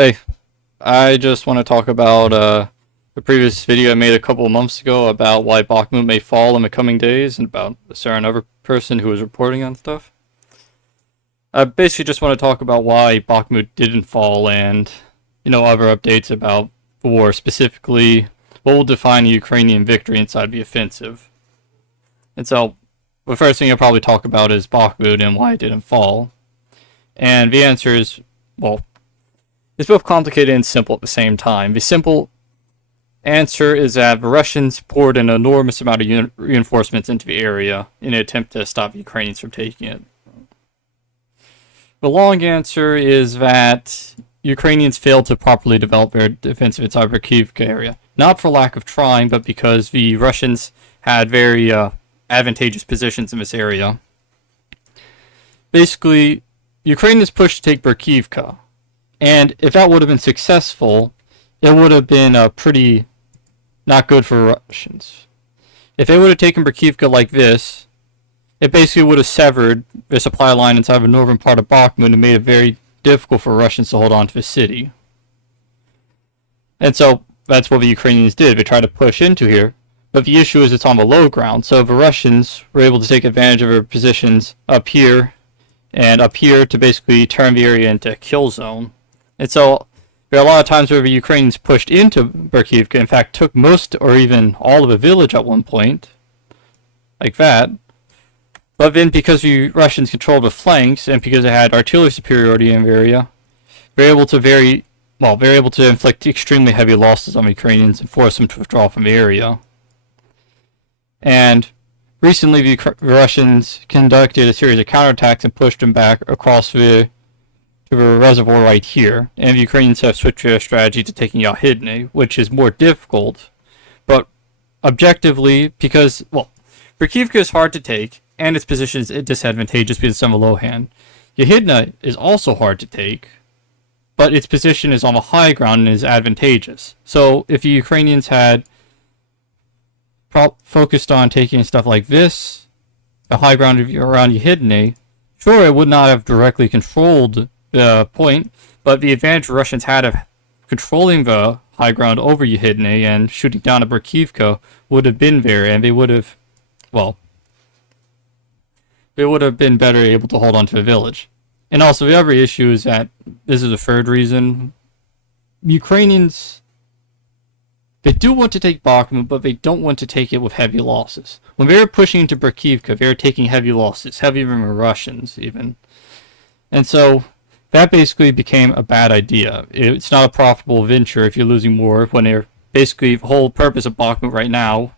Hey, I just want to talk about the previous video I made a couple of months ago about why Bakhmut may fall in the coming days and about a certain other person who was reporting on stuff. I basically just want to talk about why Bakhmut didn't fall and, other updates about the war, specifically what will define the Ukrainian victory inside the offensive. And so, the first thing I'll probably talk about is Bakhmut and why it didn't fall. And the answer is, well, it's both complicated and simple at the same time. The simple answer is that the Russians poured an enormous amount of reinforcements into the area in an attempt to stop the Ukrainians from taking it. The long answer is that Ukrainians failed to properly develop their defensive inside the Kyiv area. Not for lack of trying, but because the Russians had very advantageous positions in this area. Basically, Ukrainians pushed to take Berkivka. And if that would have been successful, it would have been pretty not good for Russians. If they would have taken Berkivka like this, it basically would have severed the supply line inside the northern part of Bakhmut and made it very difficult for Russians to hold on to the city. And so that's what the Ukrainians did. They tried to push into here. But the issue is it's on the low ground. So the Russians were able to take advantage of their positions up here and up here to basically turn the area into a kill zone. And so there are a lot of times where the Ukrainians pushed into Berkivka, in fact took most or even all of a village at one point, like that. But then because the Russians controlled the flanks and because they had artillery superiority in the area, they're able to inflict extremely heavy losses on the Ukrainians and force them to withdraw from the area. And recently the Russians conducted a series of counterattacks and pushed them back across the reservoir right here, and the Ukrainians have switched their strategy to taking Yahidne, which is more difficult, but objectively, because, Berkivka is hard to take, and its position is disadvantageous because it's on the low hand. Yahidne is also hard to take, but its position is on the high ground and is advantageous. So if the Ukrainians had focused on taking stuff like this, the high ground around Yahidne, sure, it would not have directly controlled the point, but the advantage the Russians had of controlling the high ground over Yahidne and shooting down at Berkivka would have been there, and they would have been better able to hold on to the village. And also the other issue is that, this is the third reason, Ukrainians, they do want to take Bakhmut, but they don't want to take it with heavy losses. When they were pushing into Berkivka, they were taking heavy losses, heavier than the Russians even. And so that basically became a bad idea. It's not a profitable venture if you're losing more when they're basically the whole purpose of Bakhmut right now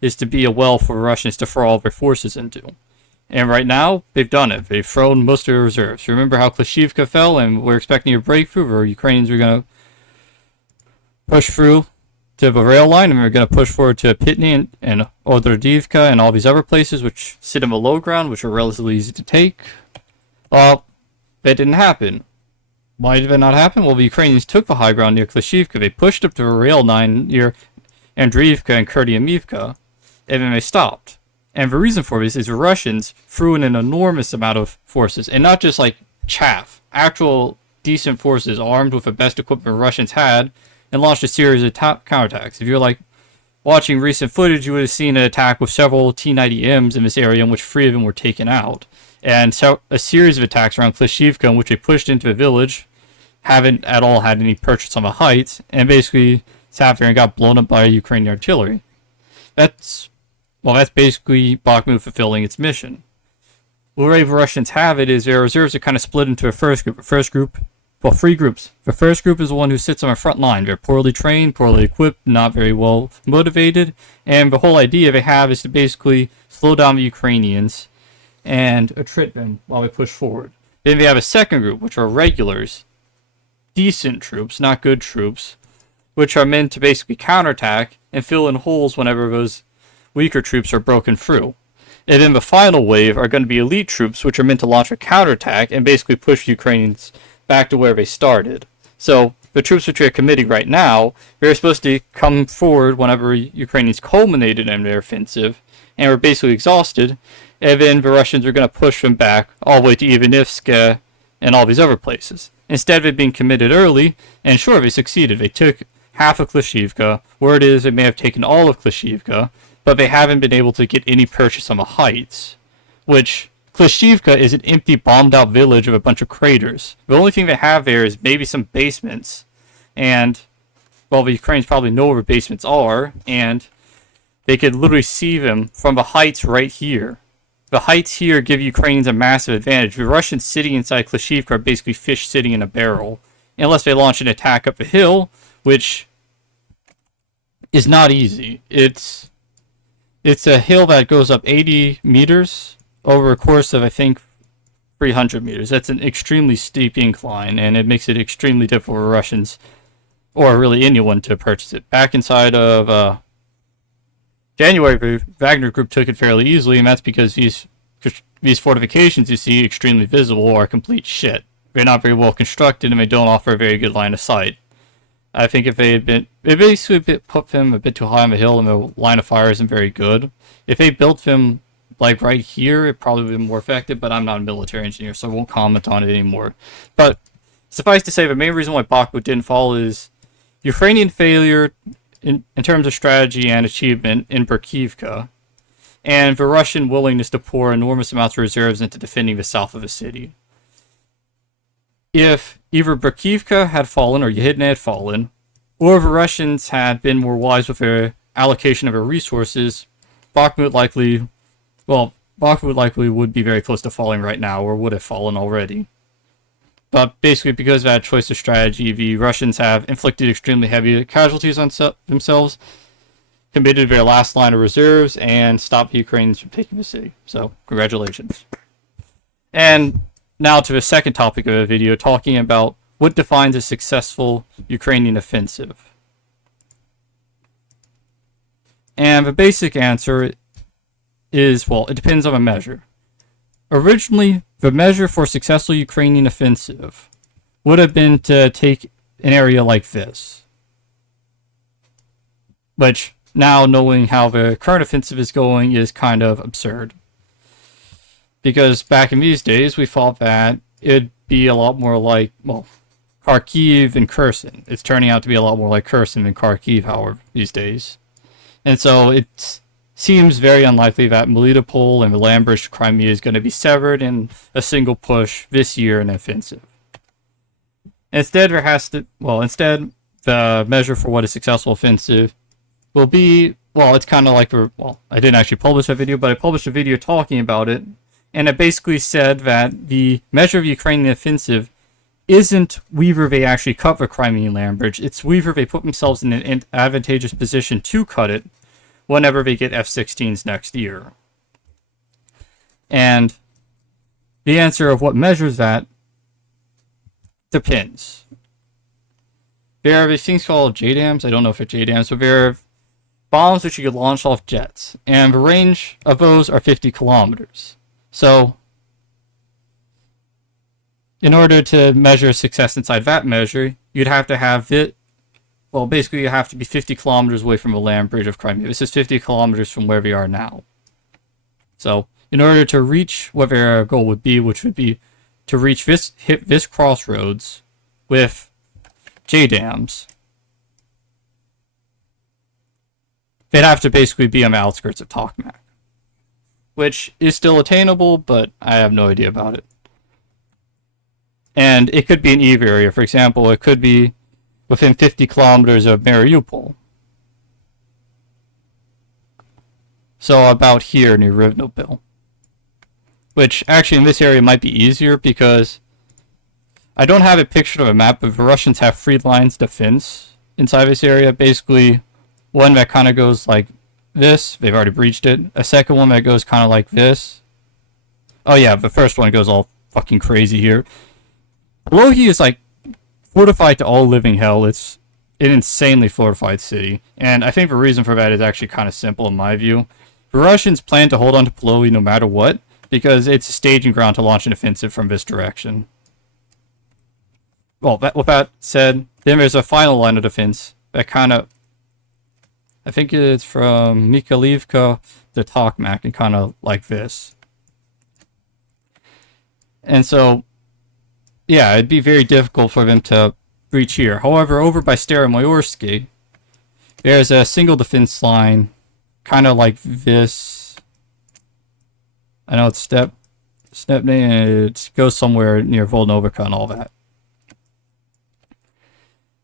is to be a well for Russians to throw all their forces into. And right now, they've done it. They've thrown most of their reserves. Remember how Klishivka fell and we're expecting a breakthrough where Ukrainians are going to push through to the rail line and we're going to push forward to Pitny and Odrodivka and all these other places which sit in the low ground, which are relatively easy to take. Well, that didn't happen. Why did that not happen? Well, the Ukrainians took the high ground near Klishivka. They pushed up to the rail line near Andriivka and Kurdyamivka, and then they stopped. And the reason for this is the Russians threw in an enormous amount of forces, and not just like chaff, actual decent forces armed with the best equipment the Russians had, and launched a series of counterattacks. If you're like watching recent footage, you would have seen an attack with several T-90Ms in this area in which 3 of them were taken out. And so a series of attacks around Klishivka in which they pushed into the village, haven't at all had any purchase on the heights, and basically sat there and got blown up by Ukrainian artillery. That's basically Bakhmut fulfilling its mission. The way the Russians have it is their reserves are kind of split into a first group. Three groups. The first group is the one who sits on the front line. They're poorly trained, poorly equipped, not very well motivated, and the whole idea they have is to basically slow down the Ukrainians and attrit them while we push forward. Then we have a second group, which are regulars, decent troops, not good troops, which are meant to basically counterattack and fill in holes whenever those weaker troops are broken through. And then the final wave are going to be elite troops, which are meant to launch a counterattack and basically push the Ukrainians back to where they started. So the troops which are committing right now, they're supposed to come forward whenever Ukrainians culminated in their offensive and were basically exhausted, and then the Russians are going to push them back all the way to Ivanivska and all these other places. Instead of it being committed early, and sure, they succeeded. They took half of Klishivka. Word is they may have taken all of Klishivka, but they haven't been able to get any purchase on the heights, which Klishivka is an empty, bombed-out village of a bunch of craters. The only thing they have there is maybe some basements, and, well, the Ukrainians probably know where basements are, and they could literally see them from the heights right here. The heights here give Ukrainians a massive advantage. The Russians sitting inside Klishivka are basically fish sitting in a barrel, unless they launch an attack up the hill, which is not easy. It's a hill that goes up 80 meters over a course of, I think, 300 meters. That's an extremely steep incline, and it makes it extremely difficult for Russians, or really anyone, to purchase it. Back inside of January, the Wagner Group took it fairly easily, and that's because these fortifications you see extremely visible are complete shit. They're not very well constructed, and they don't offer a very good line of sight. I think if they basically put them a bit too high on the hill, and the line of fire isn't very good. If they built them like right here, it probably would be more effective, but I'm not a military engineer, so I won't comment on it anymore. But suffice to say, the main reason why Bakhmut didn't fall is Ukrainian failure in terms of strategy and achievement in Berkivka, and the Russian willingness to pour enormous amounts of reserves into defending the south of the city. If either Berkivka had fallen or Yehidne had fallen, or the Russians had been more wise with their allocation of their resources, Bakhmut likely would be very close to falling right now, or would have fallen already. But basically, because of that choice of strategy, the Russians have inflicted extremely heavy casualties on themselves, committed their last line of reserves, and stopped the Ukrainians from taking the city. So, congratulations. And now to the second topic of the video, talking about what defines a successful Ukrainian offensive. And the basic answer is, well, it depends on the measure. Originally, the measure for successful Ukrainian offensive would have been to take an area like this. Which, now knowing how the current offensive is going, is kind of absurd. Because back in these days, we thought that it'd be a lot more like, well, Kharkiv and Kherson. It's turning out to be a lot more like Kherson than Kharkiv, however, these days. And so it seems very unlikely that Melitopol and the land bridge to Crimea is going to be severed in a single push this year in an offensive. Instead, the measure for what a successful offensive will be, well, it's kind of like, I didn't actually publish a video, but I published a video talking about it, and it basically said that the measure of Ukrainian offensive isn't whether they actually cut the Crimean land bridge, it's whether they put themselves in an advantageous position to cut it whenever they get F-16s next year. And the answer of what measures that depends. There are these things called JDAMs. I don't know if they're JDAMs, but they're bombs which you can launch off jets. And the range of those are 50 kilometers. So, in order to measure success inside that measure, you'd have to have it, well, basically you have to be 50 kilometers away from the land bridge of Crimea. This is 50 kilometers from where we are now. So, in order to reach what their goal would be, which would be to hit this crossroads with JDAMs, they'd have to basically be on the outskirts of Tokmak, which is still attainable, but I have no idea about it. And it could be in either area. For example, it could be within 50 kilometers of Mariupol. So about here near Rivnopil. Which actually in this area might be easier because I don't have it pictured on a map, but the Russians have 3 lines of defense inside this area. Basically, one that kind of goes like this. They've already breached it. A second one that goes kind of like this. Oh yeah, the first one goes all fucking crazy here. Lohi is like fortified to all living hell. It's an insanely fortified city. And I think the reason for that is actually kind of simple in my view. The Russians plan to hold on to Polohi no matter what, because it's a staging ground to launch an offensive from this direction. Well, with that said, then there's a final line of defense that kind of, I think it's from Mikhailivka to Tokmak and kind of like this. And so, yeah, it'd be very difficult for them to breach here. However, over by Staromayorsky, there's a single defense line, kind of like this. I know it's Stepney, and it goes somewhere near Volnovika and all that.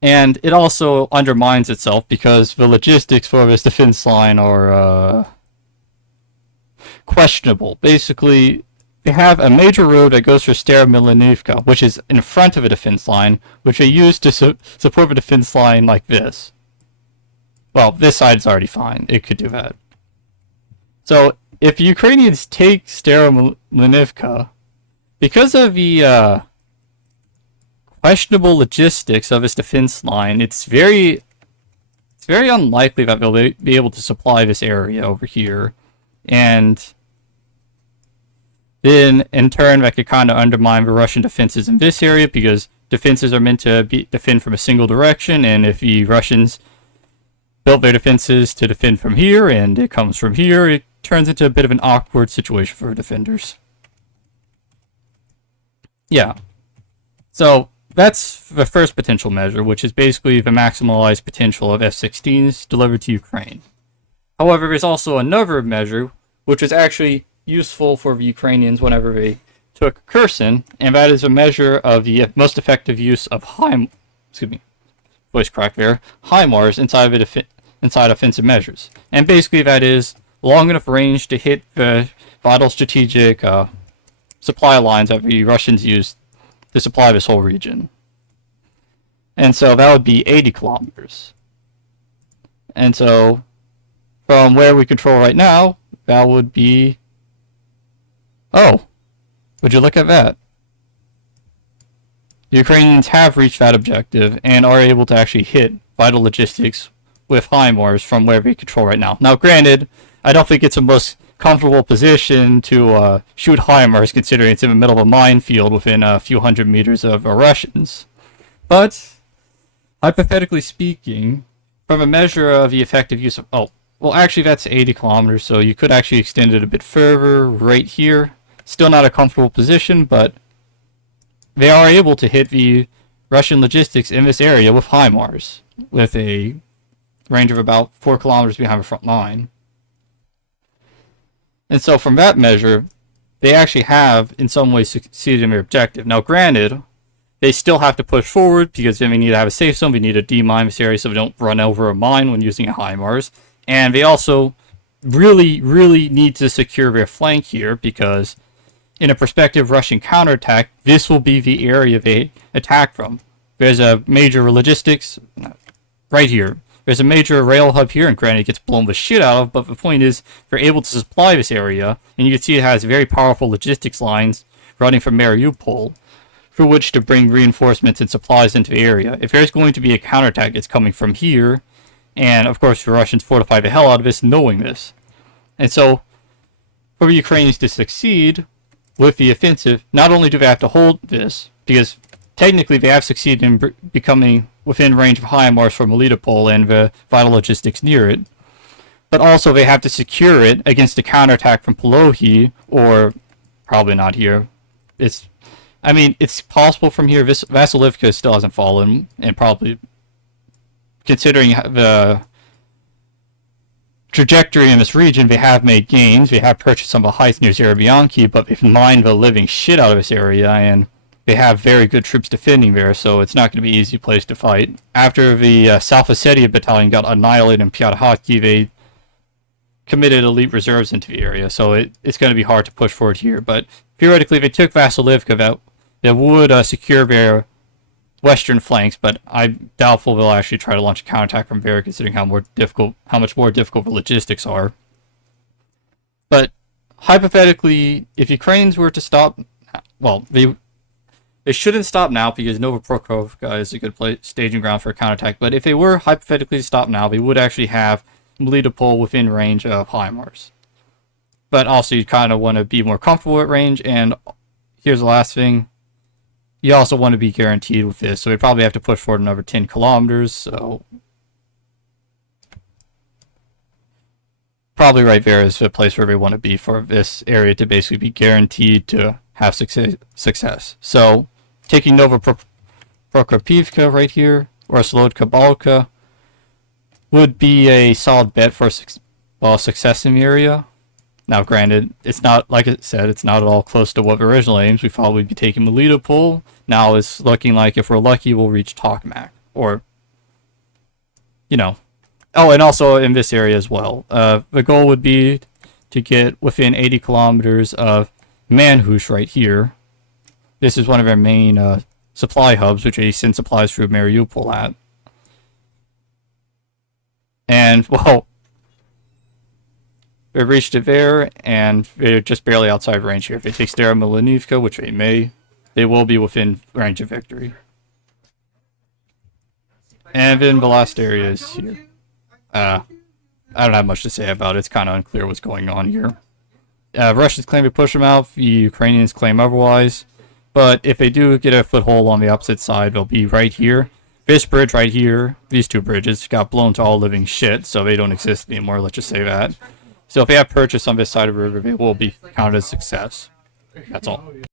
And it also undermines itself because the logistics for this defense line are questionable. Basically, they have a major road that goes through Staromilanivka, which is in front of a defense line, which they use to support a defense line like this. Well, this side's already fine. It could do that. So, if the Ukrainians take Staromilanivka, because of the questionable logistics of its defense line, it's very unlikely that they'll be able to supply this area over here. And then, in turn, that could kind of undermine the Russian defenses in this area, because defenses are meant to defend from a single direction, and if the Russians built their defenses to defend from here, and it comes from here, it turns into a bit of an awkward situation for defenders. Yeah. So, that's the first potential measure, which is basically the maximalized potential of F-16s delivered to Ukraine. However, there's also another measure, which is actually useful for the Ukrainians whenever they took Kherson, and that is a measure of the most effective use of HIMARS inside offensive measures. And basically that is long enough range to hit the vital strategic supply lines that the Russians use to supply this whole region. And so that would be 80 kilometers. And so from where we control right now, that would be... Oh, would you look at that? The Ukrainians have reached that objective and are able to actually hit vital logistics with HIMARS from where we control right now. Now, granted, I don't think it's the most comfortable position to shoot HIMARS, considering it's in the middle of a minefield within a few hundred meters of Russians. But, hypothetically speaking, from a measure of the effective use of... Oh, well, actually, that's 80 kilometers, so you could actually extend it a bit further right here. Still not a comfortable position, but they are able to hit the Russian logistics in this area with HIMARS, with a range of about 4 kilometers behind the front line. And so from that measure, they actually have, in some ways, succeeded in their objective. Now, granted, they still have to push forward, because then we need to have a safe zone, we need to demine this area so we don't run over a mine when using a HIMARS. And they also really need to secure their flank here, because in a prospective Russian counterattack, this will be the area they attack from. There's a major logistics right here. There's a major rail hub here, and granted it gets blown the shit out of, but the point is, they're able to supply this area, and you can see it has very powerful logistics lines running from Mariupol, through which to bring reinforcements and supplies into the area. If there's going to be a counterattack, it's coming from here, and of course the Russians fortify the hell out of this knowing this. And so, for the Ukrainians to succeed with the offensive, not only do they have to hold this, because technically they have succeeded in becoming within range of HIMARS from Melitopol and the vital logistics near it, but also they have to secure it against a counterattack from Polohi, or probably not here. It's possible from here. Vasilivka still hasn't fallen, and probably, considering the trajectory in this region, they have made gains. They have purchased some of the heights near Zerebianki, but they've mined the living shit out of this area, and they have very good troops defending there, so it's not going to be an easy place to fight. After the South Ossetia battalion got annihilated in Pyatkhati, they committed elite reserves into the area, so it's going to be hard to push forward here. But theoretically, if they took Vasilivka, that would secure their western flanks, but I'm doubtful they'll actually try to launch a counterattack from there, considering how much more difficult the logistics are. But hypothetically, if Ukrainians were to stop, well, they shouldn't stop now, because Novoprokhovka is a good staging ground for a counterattack. But if they were hypothetically to stop now, they would actually have Melitopol within range of HIMARS. But also, you kind of want to be more comfortable at range. And here's the last thing: you also want to be guaranteed with this. So we probably have to push forward another 10 kilometers. So probably right there is the place where we want to be for this area to basically be guaranteed to have success. So taking Prokopivka right here, or Slodka Balka, would be a solid bet for success in the area. Now, granted, it's not, like I said, it's not at all close to what the original aims. We thought we'd be taking Melitopol. Now it's looking like, if we're lucky, we'll reach Tokmak. Or, you know. Oh, and also in this area as well. The goal would be to get within 80 kilometers of Manhush right here. This is one of our main supply hubs, which we send supplies through Mariupol at. And, well, we reached it there, and they're just barely outside range here. If they take Stara Milanivka, which they may, they will be within range of victory. And then the last area is here. I don't have much to say about it. It's kind of unclear what's going on here. Russians claim to push them out. The Ukrainians claim otherwise. But if they do get a foothold on the opposite side, they'll be right here. This bridge right here, these two bridges, got blown to all living shit, so they don't exist anymore, let's just say that. So if they have purchase on this side of the river, they will be counted as success. That's all.